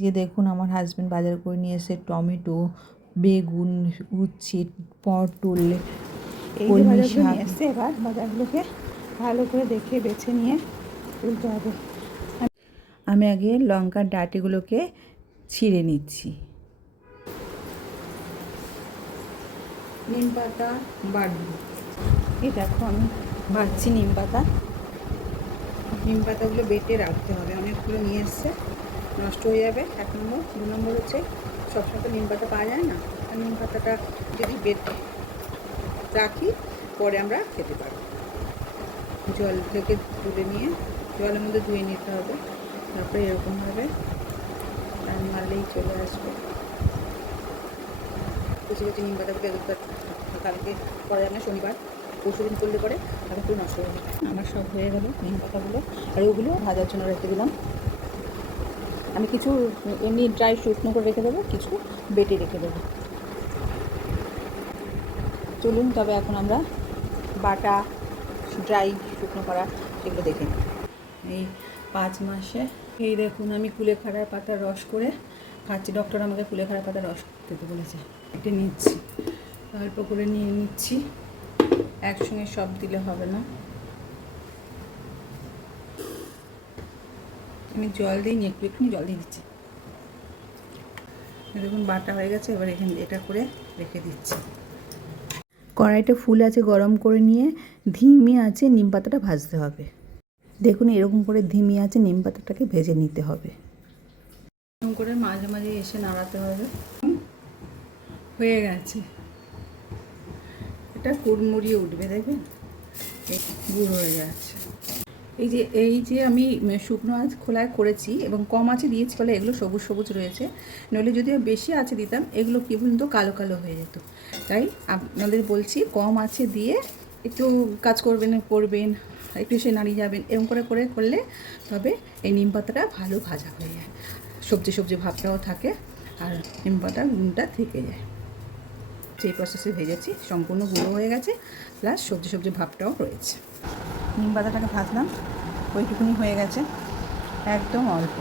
যে দেখুন আমার হাজব্যান্ড বাজার করে নিয়ে এসে টমেটো, বেগুন, উচ্ছে, পটল, কলমি শাক। এবার বাজারগুলোকে ভালো করে দেখে বেছে নিয়ে তুলতে হবে। আমি আগে লঙ্কার ডাঁটিগুলোকে ছিঁড়ে নিচ্ছি। নিম পাতা বাটবো। এই দেখো আমি বাড়ছি নিম পাতা। নিম পাতাগুলো বেটে রাখতে হবে, অনেকগুলো নিয়ে এসছে, নষ্ট হয়ে যাবে। 1 নম্বর। 2 নম্বর হচ্ছে সবসময় তো নিম পাতা পাওয়া যায় না, আর নিম পাতাটা যদি বেটে রাখি পরে আমরা খেতে পারবো। জল থেকে তুলে নিয়ে জলের মধ্যে ধুয়ে নিতে হবে, তারপরে এরকমভাবে মারলেই চলে আসবে। কুচি কুচি নিম পাতাগুলো কালকে করা যাবে না, শনিবার পরশুদিন করলে পরে তারপর পুরো নষ্ট হয়ে যাবে। আমার সব হয়ে গেল নিম পাতাগুলো, আর ওগুলো ভাজার জন্য রেখে দিলাম। আমি কিছু এমনি ড্রাই শুকনো করে রেখে দেবো, কিছু বেটে রেখে দেবো। চলুন তবে এখন আমরা বাটা ড্রাই শুকনো করা সেগুলো দেখে নিই। এই 5 মাসে এই দেখুন আমি কুলেখাড়ার পাতার রস করে খাচ্ছি। ডক্টর আমাকে কুলেখাড়ার পাতার রস খেতে বলেছে, এটা নিচ্ছি। অল্প করে নিয়ে নিচ্ছি, একসঙ্গে সব দিলে হবে না। আমি জল দিইনি, একটুখানি জল দিয়ে দিচ্ছি। দেখুন বাটা হয়ে গেছে, এবার এখানে এটা করে রেখে দিচ্ছি। কড়াইটা ফুল আছে, গরম করে নিয়ে ধিমি আঁচে নিম পাতাটা ভাজতে হবে। দেখুন এরকম করে ধিমি আঁচে নিম পাতাটাকে ভেজে নিতে হবে। এরকম করে মাঝে মাঝে এসে নাড়াতে হবে। হয়ে গেছে, এটা কুড়মুড়িয়ে উঠবে, দেখবেন গুঁড়ো হয়ে যাচ্ছে। এই যে আমি শুকনো আঁচ খোলায় করেছি এবং কম আঁচে দিয়েছি বলে এগুলো সবুজ সবুজ রয়েছে, নইলে যদি বেশি আঁচে দিতাম এগুলো কী বলুন তো কালো কালো হয়ে যেত। তাই আপনাদের বলছি কম আঁচে দিয়ে একটু কাজ করবেন, একটু এসে নাড়িয়ে যাবেন, এরকম করে করলে তবে এই নিম পাতাটা ভালো ভাজা হয়ে যায়, সবজি ভাবটাও থাকে আর নিম পাতার গুণটা থেকে যায়। সেই প্রসেসে ভেজেছি, সম্পূর্ণ গুঁড়ো হয়ে গেছে, প্লাস সবজি ভাবটাও রয়েছে। নিম পাতাটাকে ভাজলাম, ওইটুকুনি হয়ে গেছে, একদম অল্প।